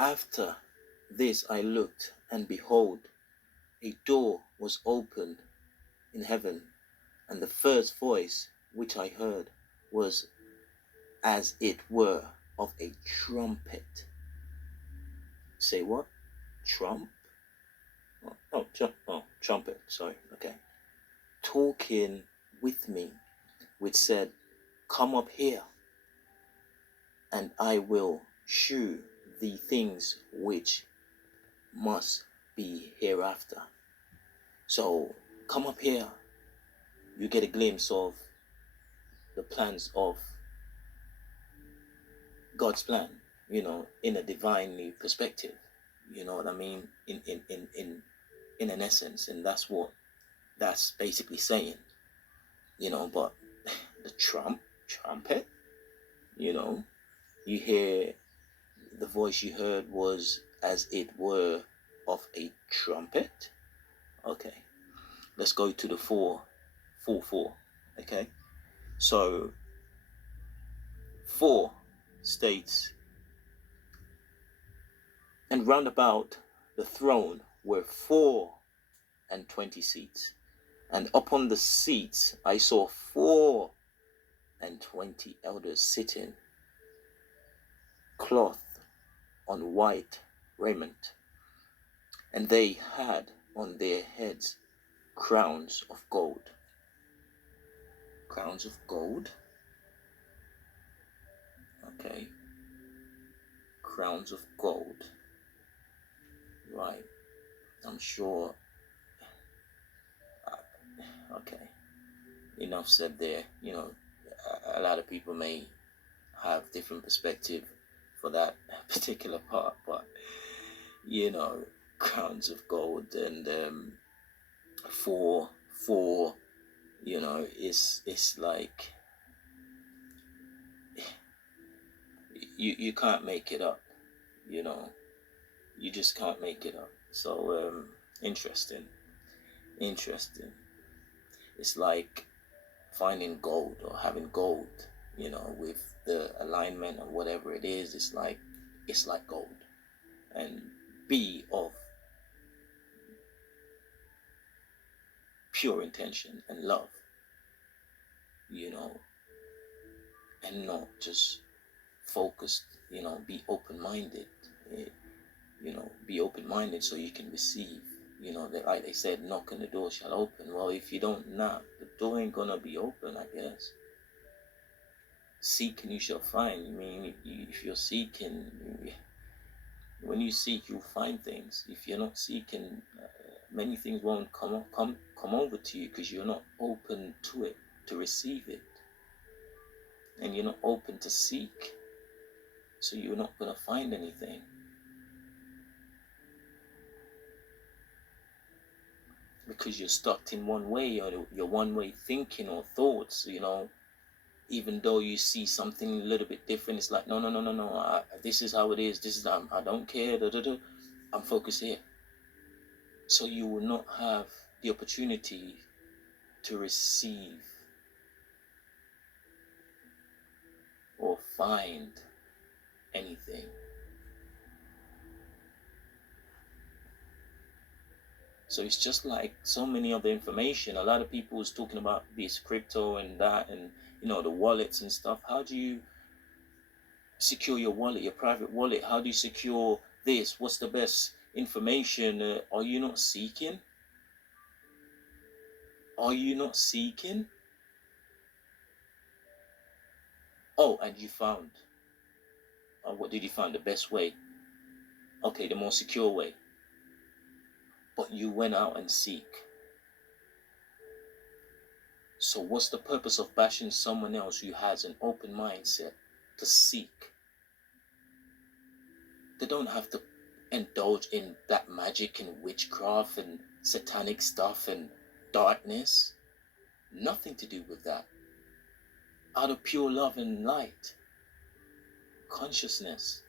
After this I looked, and behold, a door was opened in heaven, and the first voice which I heard was as it were of a trumpet. Say what? Trump? Trumpet, sorry, okay. Talking with me, which said, come up here, and I will shew thee things which must be hereafter. So, come up here, you get a glimpse of the plans of God's plan, in a divinely perspective. You know what I mean? In an essence, and that's what that's basically saying. But the trumpet, you hear the voice you heard was as it were of a trumpet. Okay, let's go to the 4. Okay, so 4 states, and round about the throne were 24 seats, and upon the seats I saw 24 elders sitting, clothed on white raiment, and they had on their heads crowns of gold. Crowns of gold? Okay. Crowns of gold. Right. I'm sure. Okay. Enough said there. A lot of people may have different perspective for that particular part, but crowns of gold and four, it's like you can't make it up. You just can't make it up. So interesting. It's like finding gold or having gold, with the alignment or whatever it is. It's like gold, and be of pure intention and love, and not just focused, be open-minded, be open-minded so you can receive, like they said, knock and the door shall open. Well, if you don't knock, the door ain't gonna be open, I guess. Seek and you shall find. I mean, if you're seeking, when you seek, you'll find things. If you're not seeking, many things won't come over to you because you're not open to it, to receive it, and you're not open to seek. So you're not gonna find anything. Because you're stuck in one way, or your one-way thinking or thoughts, even though you see something a little bit different, it's like, no, this is how it is, I don't care, I'm focused here. So you will not have the opportunity to receive or find anything. So it's just like so many other information. A lot of people was talking about this crypto and that, and the wallets and stuff. How do you secure your wallet, your private wallet? How do you secure this? What's the best information? Are you not seeking? Are you not seeking? Oh, and you found. What did you find? The best way. Okay, the more secure way. But you went out and seek. So what's the purpose of bashing someone else who has an open mindset to seek? They don't have to indulge in black magic and witchcraft and satanic stuff and darkness. Nothing to do with that. Out of pure love and light, consciousness.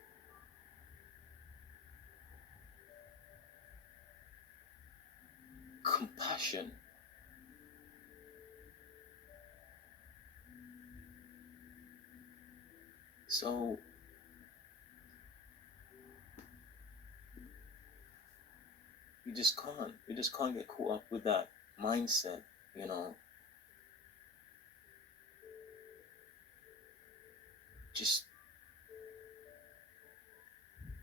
Compassion. So You just can't. You just can't get caught up with that mindset, you know. Just,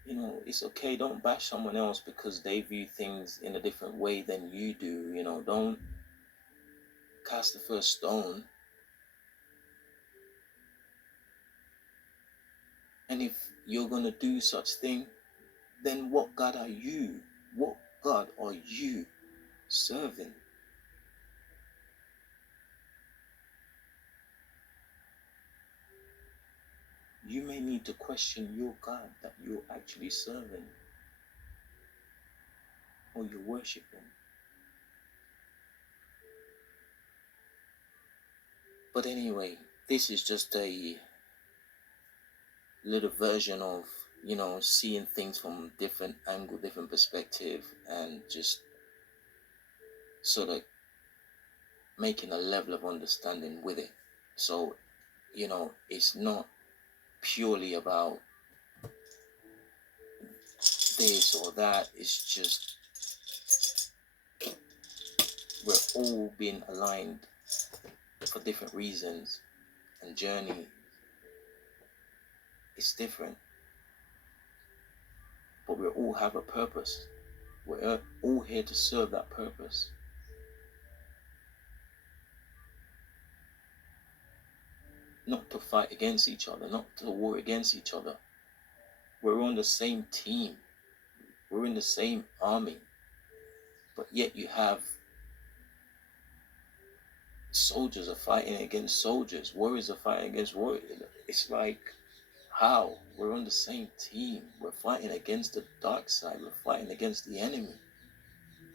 you know, it's okay. Don't bash someone else because they view things in a different way than you do. You know, don't cast the first stone. And if you're gonna do such thing, then what God are you? What God are you serving? You may need to question your God that you're actually serving or you're worshiping. But anyway, this is just a little version of, you know, seeing things from different angle, different perspective, and just sort of making a level of understanding with it. So, you know, it's not purely about this or that. It's just we're all being aligned for different reasons, and journey is different, but we all have a purpose. We're all here to serve that purpose. Not to fight against each other, not to war against each other. We're on the same team. We're in the same army. But yet you have soldiers are fighting against soldiers. Warriors are fighting against warriors. It's like, how? We're on the same team. We're fighting against the dark side. We're fighting against the enemy.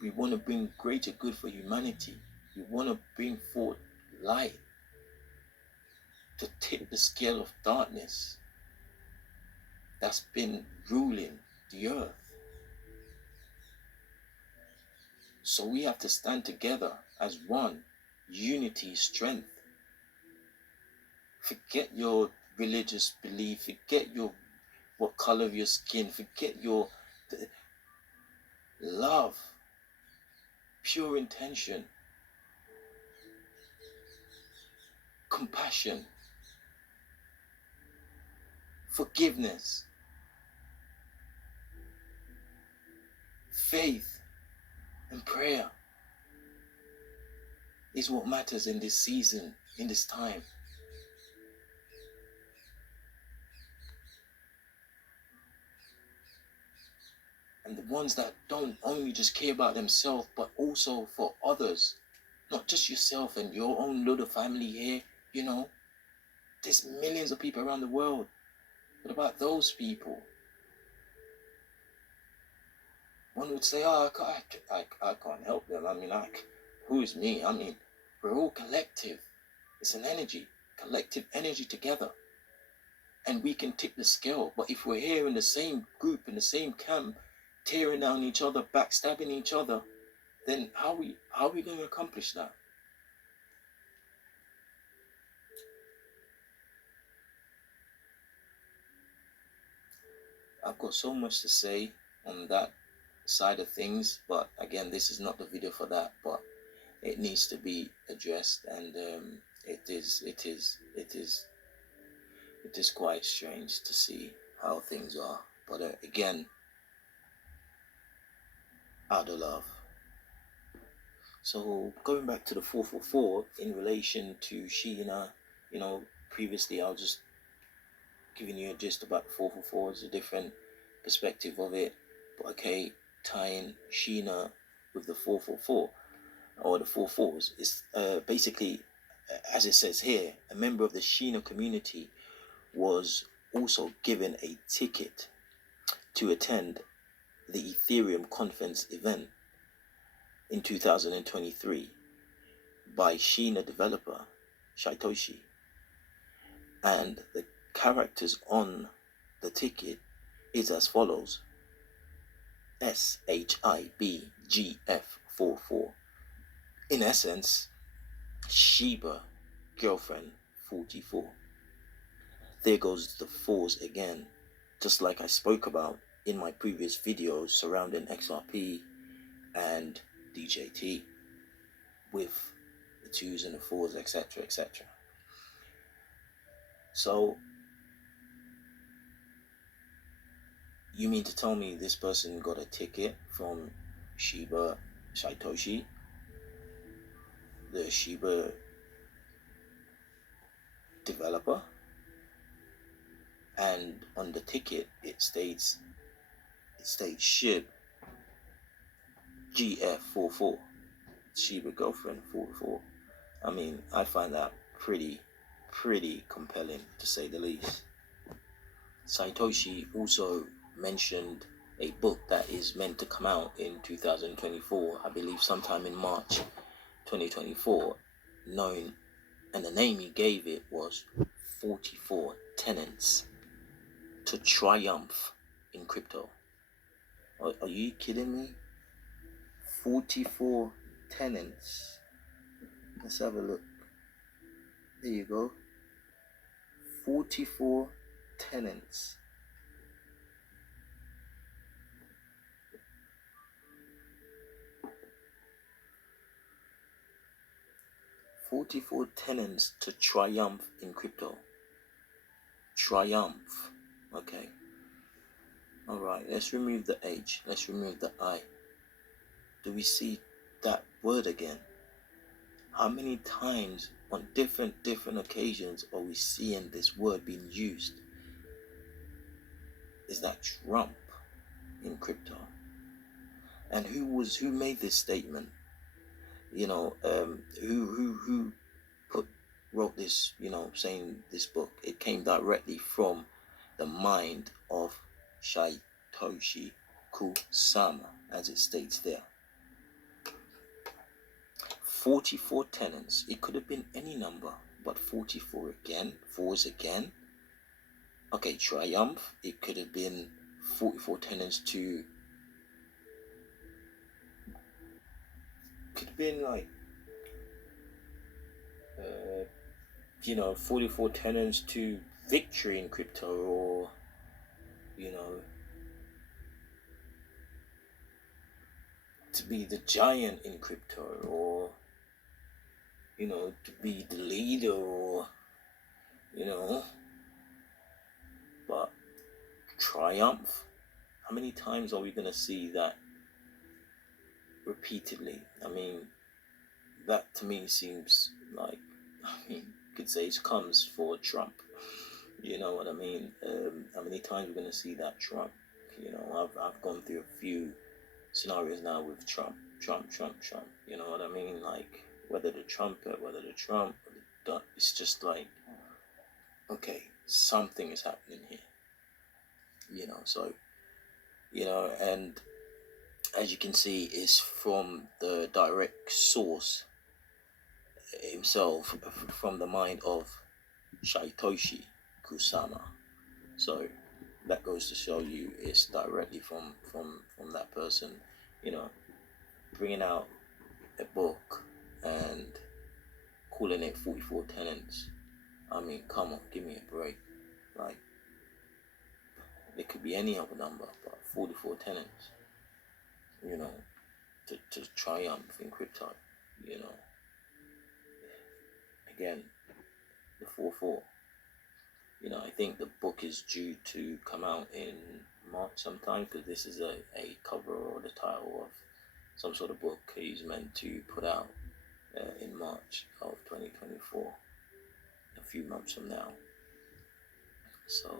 We want to bring greater good for humanity. We want to bring forth light to tip the scale of darkness that's been ruling the earth. So we have to stand together as one. Unity, strength. Forget your religious belief. Forget what color of your skin. Forget your love, pure intention, compassion, forgiveness, faith, and prayer is what matters in this season, in this time. And the ones that don't only just care about themselves, but also for others, not just yourself and your own little family here, you know, there's millions of people around the world. What about those people? One would say, oh, I can't help them. I mean, who is me? I mean, we're all collective. It's an energy, collective energy together. And we can tip the scale. But if we're here in the same group, in the same camp, tearing down each other, backstabbing each other, then how are we going to accomplish that? I've got so much to say on that side of things, but again, this is not the video for that, but it needs to be addressed, and it is quite strange to see how things are, but again, out of love. So going back to the 444 in relation to SHINA, you know, previously I was just giving you a gist about 444, it's a different perspective of it, but okay, tying SHINA with the 444 or the 4/4s is basically, as it says here, a member of the SHINA community was also given a ticket to attend the Ethereum conference event in 2023 by SHINA developer Satoshi, and the characters on the ticket is as follows: SHIBGF44. In essence, Shiba girlfriend 44. There goes the fours again, just like I spoke about in my previous videos surrounding XRP and DJT with the 2s and the 4s, etc., etc. So you mean to tell me this person got a ticket from Satoshi, the Shiba developer, and on the ticket it states SHIB GF44, Shiba girlfriend 44. I mean, I find that pretty compelling, to say the least. Satoshi also mentioned a book that is meant to come out in 2024, I believe sometime in March 2024, known, and the name he gave it was 44 Tenets to Triumph in Crypto. Are you kidding me? 44 tenants. Let's have a look. There you go. 44 tenants. "44 tenants to triumph in crypto." Triumph. Okay. Alright, let's remove the H. Let's remove the I. Do we see that word again? How many times on different occasions are we seeing this word being used? Is that Trump in crypto? And who made this statement? You know, who wrote this, you know, saying this book? It came directly from the mind of Satoshi Kusama, as it states there. 44 tenants. It could have been any number, but 44 again, 4s again. Okay, triumph. It could have been 44 tenants to. Could have been like, you know, 44 tenants to victory in crypto, or, you know, to be the giant in crypto, or, you know, to be the leader, or, you know, but triumph. How many times are we going to see that repeatedly? I mean, that to me seems like, I mean, you could say it comes for Trump. You know what I mean? How many times we're going to see that Trump? You know, I've gone through a few scenarios now with Trump. You know what I mean? Like, whether the trumpet, whether the Trump, it's just like, okay, something is happening here. You know, so, you know, and as you can see, it's from the direct source himself, from the mind of Satoshi Kusama. So that goes to show you it's directly from that person, you know, bringing out a book and calling it 44 tenants. I mean, come on, give me a break. Like, it could be any other number, but 44 tenants, you know, to triumph in crypto, you know. Again, the 4-4. You know, I think the book is due to come out in March sometime, because this is a cover or the title of some sort of book he's meant to put out in March of 2024, a few months from now. So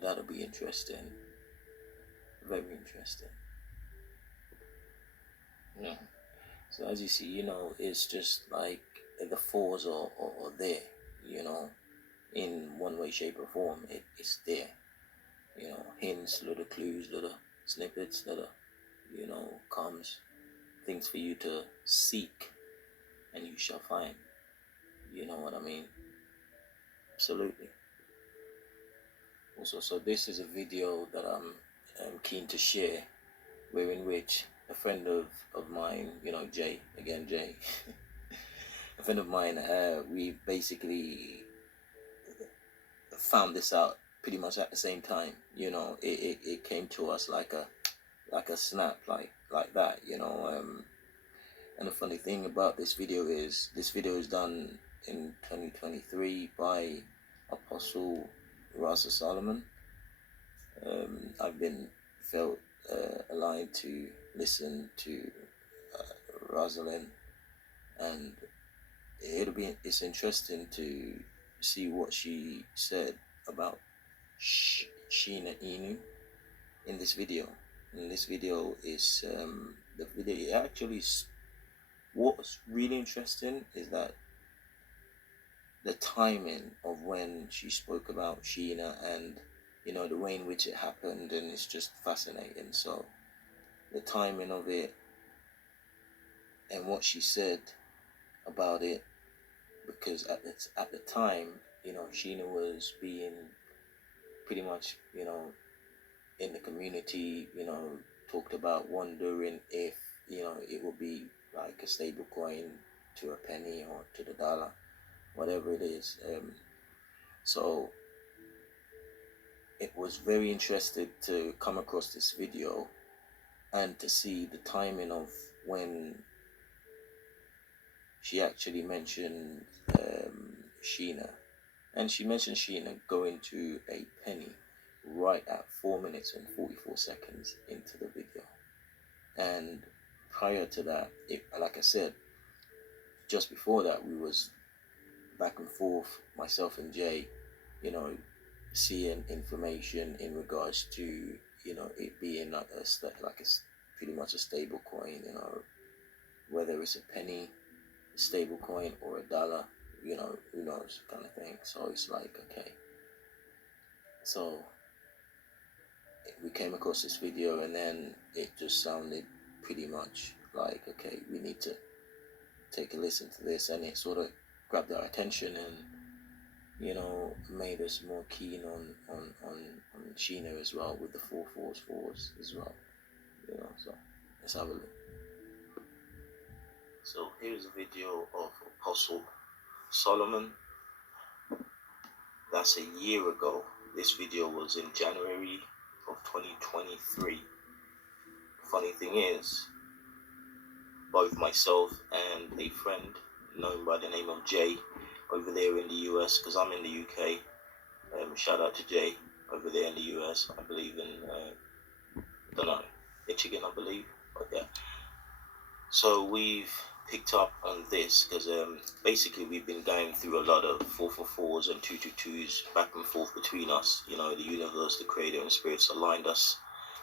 that'll be interesting, very interesting. Yeah. So as you see, you know, it's just like the 4s are there, you know, in one way, shape or form. It's there, you know, hints, little clues, little snippets, little, you know, comes, things for you to seek and you shall find. You know what I mean? Absolutely. Also, so this is a video that I'm keen to share, wherein which a friend of mine, you know, Jay, a friend of mine, we basically found this out pretty much at the same time. You know, it came to us like a snap, like like that, you know. And the funny thing about this video is done in 2023 by Apostle Rasa Solomon. I've been felt aligned to listen to Rosalind, and it's interesting to see what she said about SHINA INU in this video. And this video is the video actually. What's really interesting is that the timing of when she spoke about SHINA and, you know, the way in which it happened, and it's just fascinating. So the timing of it and what she said about it, because at the time, you know, SHINA was being pretty much, you know, in the community, you know, talked about wondering if, you know, it would be like a stable coin to a penny or to the dollar, whatever it is. So it was very interesting to come across this video and to see the timing of when she actually mentioned SHINA. And she mentioned SHINA going to a penny right at 4 minutes and 44 seconds into the video. And prior to that, like I said, just before that, we was back and forth, myself and Jay, you know, seeing information in regards to, you know, it being like pretty much a stable coin, you know, whether it's a penny, a stable coin, or a dollar, you know, who knows, kind of thing. So it's like, okay, so we came across this video, and then it just sounded pretty much like, okay, we need to take a listen to this, and it sort of grabbed our attention and, you know, made us more keen on SHINA as well, with the 444s as well, you know. So let's have a look. So here's a video of Apostle Solomon. That's a year ago. This video was in January of 2023. Funny thing is, both myself and a friend known by the name of Jay over there in the US, because I'm in the UK. Shout out to Jay over there in the US. I believe in, don't know, Michigan, I believe. But yeah. So we've picked up on this because basically we've been going through a lot of 444s and 222s back and forth between us. You know, the universe, the creator, and spirits aligned us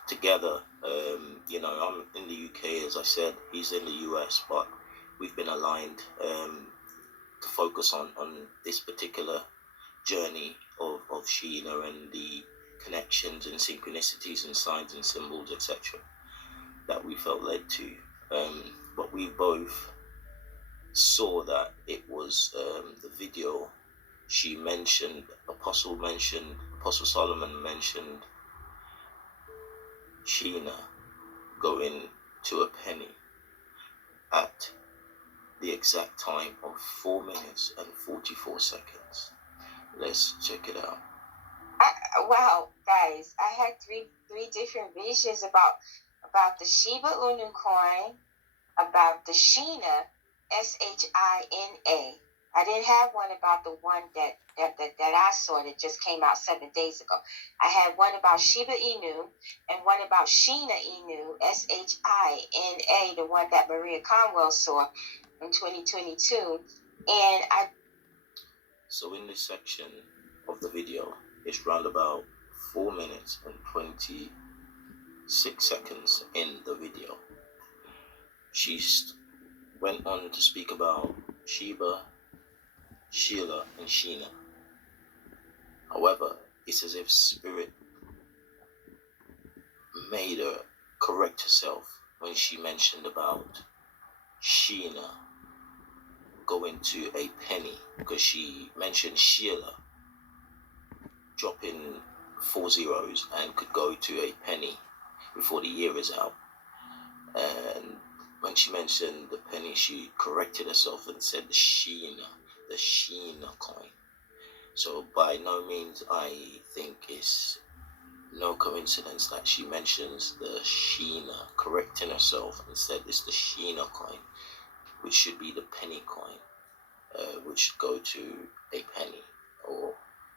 together. You know, I'm in the UK, as I said, he's in the US, but we've been aligned to focus on this particular journey of SHINA and the connections and synchronicities and signs and symbols, etc., that we felt led to. But we both saw that it was the video she mentioned, Apostle Solomon mentioned SHINA going to a penny at the exact time of 4 minutes and 44 seconds. Let's check it out. Wow, guys, I had three different visions about the Shiba Inu coin, about the SHINA, SHINA. I didn't have one about the one that I saw that just came out 7 days ago. I had one about Shiba Inu and one about SHINA Inu, SHINA, the one that Maria Conwell saw in 2022. And so in this section of the video, it's round about 4 minutes and 26 seconds in the video. She went on to speak about Sheba, Sheila, and SHINA. However, it's as if Spirit made her correct herself when she mentioned about SHINA going to a penny, because she mentioned Sheila dropping 4 zeros and could go to a penny before the year is out. And when she mentioned the penny, she corrected herself and said the SHINA coin. So by no means I think it's no coincidence that she mentions the SHINA, correcting herself and said it's the SHINA coin, which should be the penny coin, which should go to a penny, or,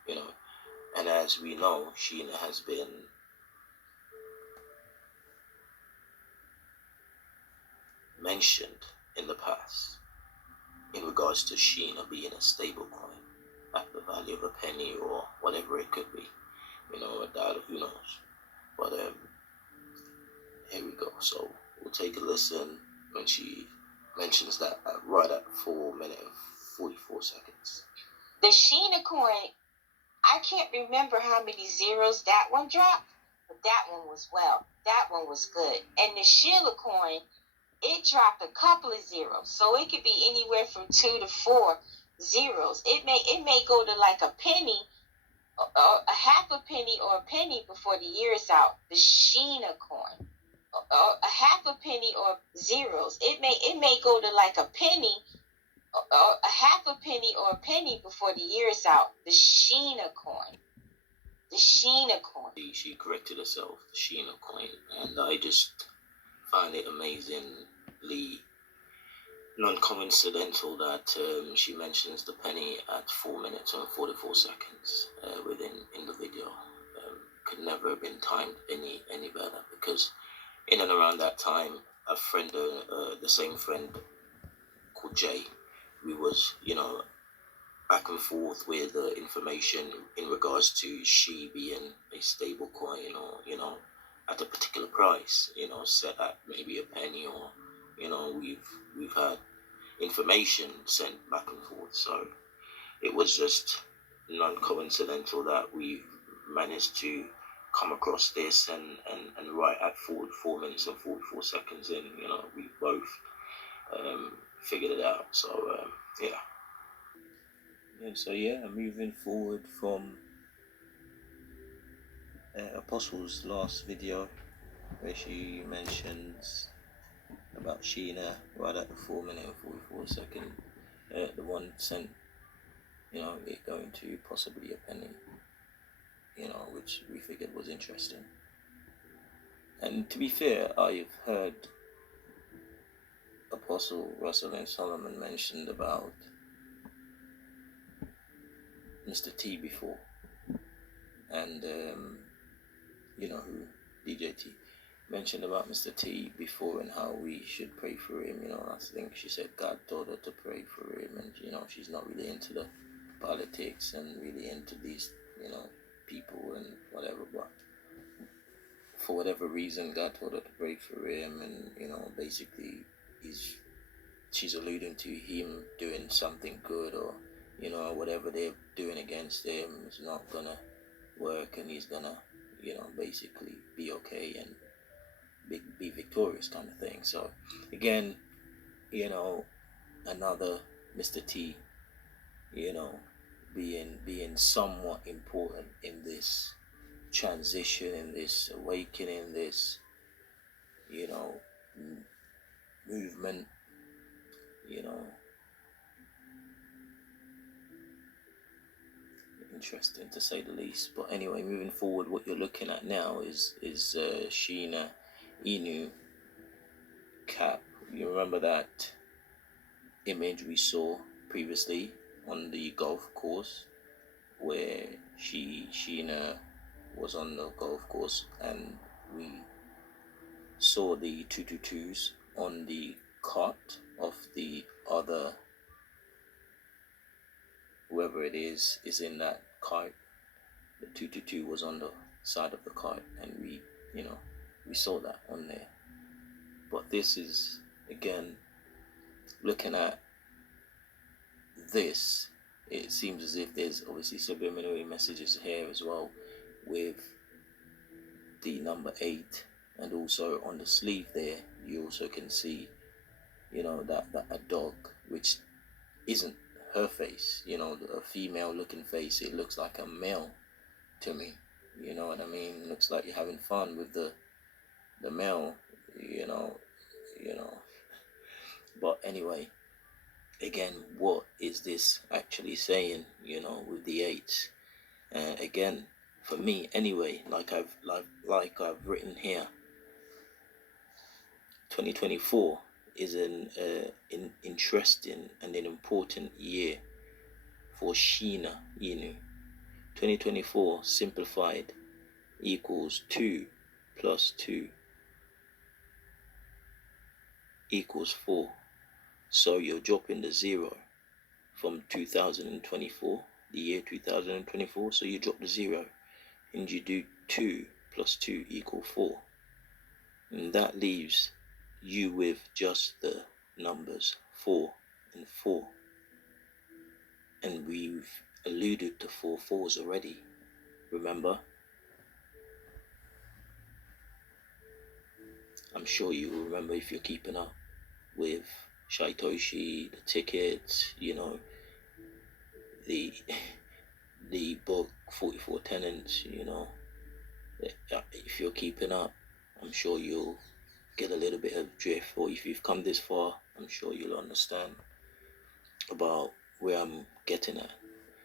you know, and as we know, SHINA has been mentioned in the past in regards to SHINA being a stable coin at the value of a penny or whatever it could be, you know, a dollar, who knows. But here we go. So we'll take a listen when she mentions that right at 4 minutes and 44 seconds. The SHINA coin, I can't remember how many zeros that one dropped, but that one was that one was good. And the SHILA coin, it dropped a couple of zeros, so it could be anywhere from 2 to 4 zeros. It may go to like a penny, or a half a penny, or a penny before the year is out. The SHINA coin, or a half a penny, or zeros. It may go to like a penny, or a half a penny, or a penny before the year is out. The SHINA coin. The SHINA coin. She corrected herself, the SHINA coin, and I just find it amazingly non-coincidental that she mentions the penny at 4 minutes and 44 seconds in the video. Could never have been timed any better, because in and around that time, a friend, the same friend called Jay, we was, you know, back and forth with information in regards to she being a stable coin, or, you know, at a particular price, you know, set at maybe a penny, or, you know, we've had information sent back and forth. So it was just non-coincidental that we managed to come across this, and right at 4 minutes and 44 seconds in, you know, we both figured it out. So yeah. So moving forward from Apostle's last video, where she mentions about SHINA right at the 4 minute and 44 second, the 1 cent, you know, it going to possibly a penny, you know, which we figured was interesting. And to be fair, I've heard Apostle Russell and Solomon mentioned about Mr. T before, and you know who, DJ T, mentioned about Mr. T before and how we should pray for him. You know, I think she said God told her to pray for him, and, you know, she's not really into the politics and really into these, you know, people and whatever, but for whatever reason God told her to pray for him, and, you know, basically she's alluding to him doing something good, or, you know, whatever they're doing against him is not gonna work, and he's gonna, you know, basically be okay and be victorious, kind of thing. So again, you know, another Mr. T, you know, being somewhat important in this transition, in this awakening, this, you know, movement, you know. Interesting to say the least. But anyway, moving forward, what you're looking at now is SHINA INU cap. You remember that image we saw previously on the golf course, where SHINA was on the golf course, and we saw the 222s on the cart of the other, whoever it is in that cart. The 222 was on the side of the cart, and we, you know, we saw that on there. But this is, again, looking at this, it seems as if there's obviously subliminal messages here as well, with the number 8, and also on the sleeve there you also can see, you know, that a dog, which isn't her face, you know, a female looking face. It looks like a male to me, you know what I mean? It looks like you're having fun with the male, you know. But anyway, again, what is this actually saying, you know, with the 8? Again, for me anyway, like I've written here, 2024 is an interesting and an important year for SHINA INU. 2024 simplified equals 2 plus 2 equals 4. So you're dropping the 0 from 2024, the year 2024. So you drop the 0 and you do 2 plus 2 equal 4. And that leaves you with just the numbers 4 and 4. And we've alluded to 4 4s already, remember? I'm sure you will remember if you're keeping up with Shaitoshi, the tickets, you know, the book 44 Tenets, you know. If you're keeping up, I'm sure you'll get a little bit of drift, or if you've come this far, I'm sure you'll understand about where I'm getting at.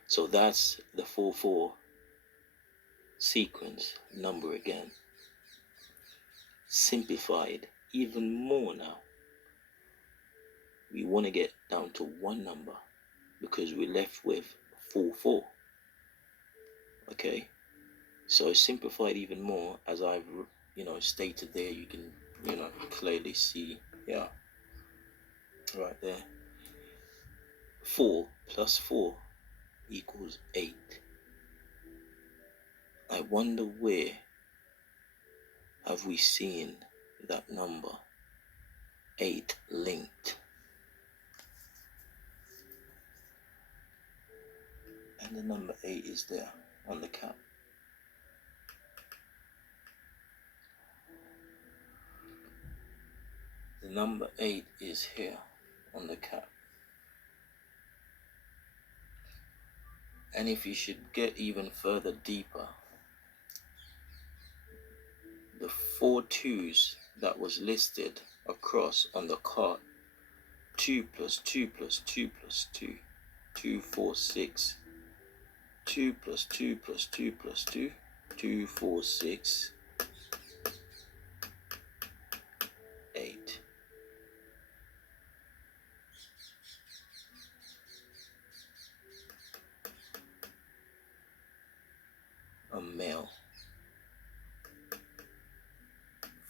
So that's the 4-4 sequence number again, simplified even more now. We want to get down to one number because we're left with 4-4. Okay, so simplified even more, as I've stated there. You can clearly see, yeah, right there. 4 plus 4 equals 8. I wonder where have we seen that number 8 linked? And the number 8 is there on the cap. The number 8 is here on the cap. And if you should get even further deeper, the 4 2s that was listed across on the card, 2 plus 2 plus 2 plus 2, 2, 4, 6, 2 plus 2 plus 2 plus 2, 2, 4, 6, 8. A male,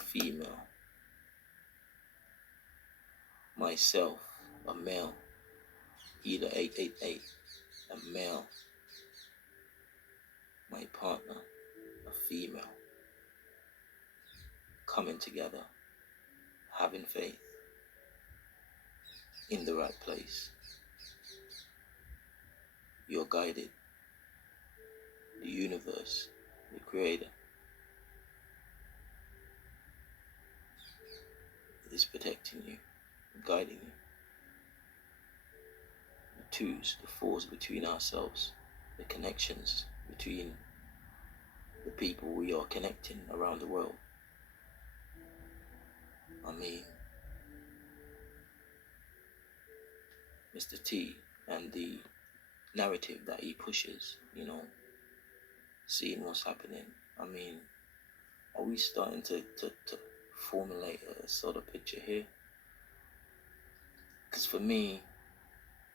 female, myself, a male, either 888, a male, my partner, a female, coming together, having faith in the right place. You're guided. The universe, the creator, is protecting you, guiding you. The 2s, the 4s between ourselves, the connections between the people we are connecting around the world. I mean, Mr. T and the narrative that he pushes, seeing what's happening. I mean, are we starting to formulate a sort of picture here? Because for me,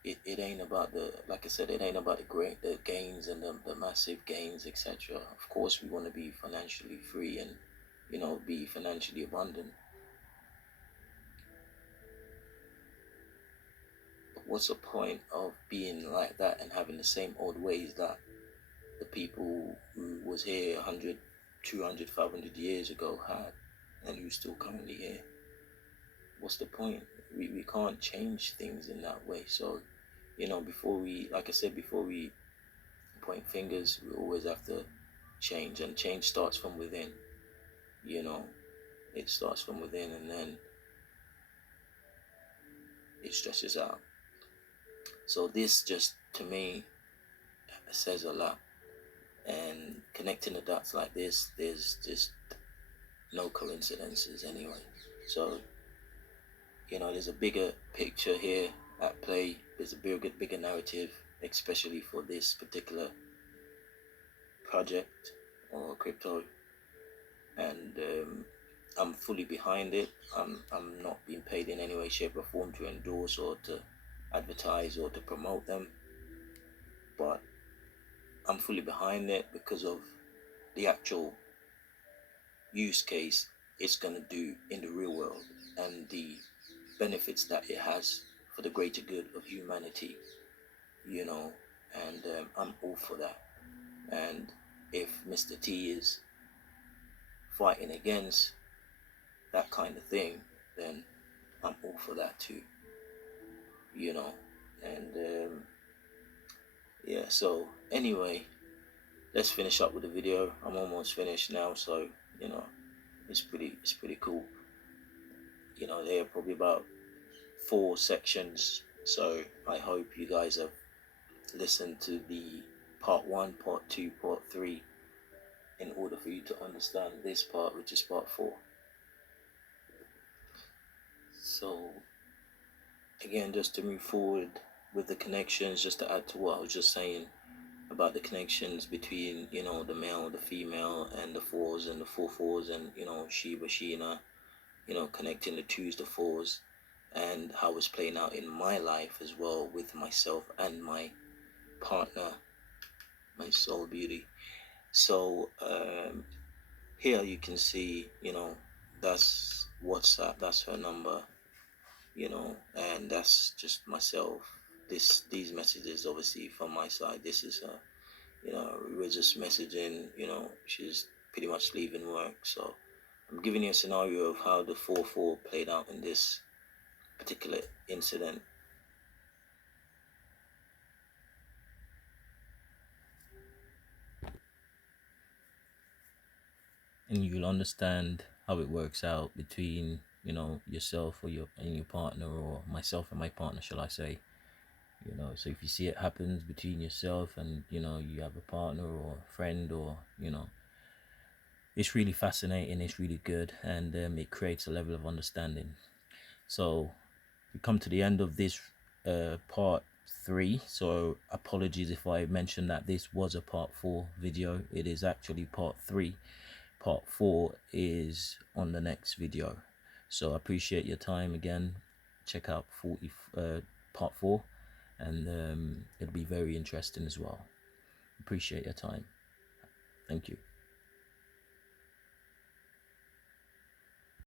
it ain't about like I said, it ain't about the gains and the massive gains, etc. Of course, we want to be financially free and, be financially abundant. But what's the point of being like that and having the same old ways that the people who was here 100, 200, 500 years ago had, and who's still currently here? What's the point? We can't change things in that way. So, before we point fingers, we always have to change, and change starts from within. It starts from within, and then it stretches out. So this just, to me, says a lot. And connecting the dots like this, there's just no coincidences anyway. So, there's a bigger picture here at play. There's a bigger narrative, especially for this particular project. or crypto, and I'm fully behind it. I'm not being paid in any way, shape, or form to endorse or to advertise or to promote them, but I'm fully behind it because of the actual use case it's going to do in the real world and the benefits that it has for the greater good of humanity, you know, and I'm all for that. And if Mr. T is fighting against that kind of thing, then I'm all for that too, you know. And yeah, so anyway, let's finish up with the video. I'm almost finished now, so you know, it's pretty cool. You know, there are probably about 4 sections, so I hope you guys have listened to the part 1, part 2, part 3 in order for you to understand this part, which is part 4. So again, just to move forward with the connections, just to add to what I was just saying about the connections between, you know, the male, the female, and the 4s and the 4/4s, and you know, Shiba, Shina, you know, connecting the 2s, the 4s, and how it's playing out in my life as well with myself and my partner, my soul beauty. So here you can see, you know, that's WhatsApp, that's her number, you know, and that's just myself. These messages obviously from my side. This is her, you know, we're just messaging, you know, she's pretty much leaving work. So I'm giving you a scenario of how the 4/4 played out in this particular incident. And you'll understand how it works out between, you know, yourself or your partner, or myself and my partner, shall I say. You know, so if you see it happens between yourself and, you know, you have a partner or a friend, or, you know, it's really fascinating, it's really good, and it creates a level of understanding. So we come to the end of this part 3. So apologies if I mentioned that this was a part 4 video. It is actually part 3. Part 4 is on the next video. So I appreciate your time again. Check out part 4, and it'll be very interesting as well. Appreciate your time. Thank you.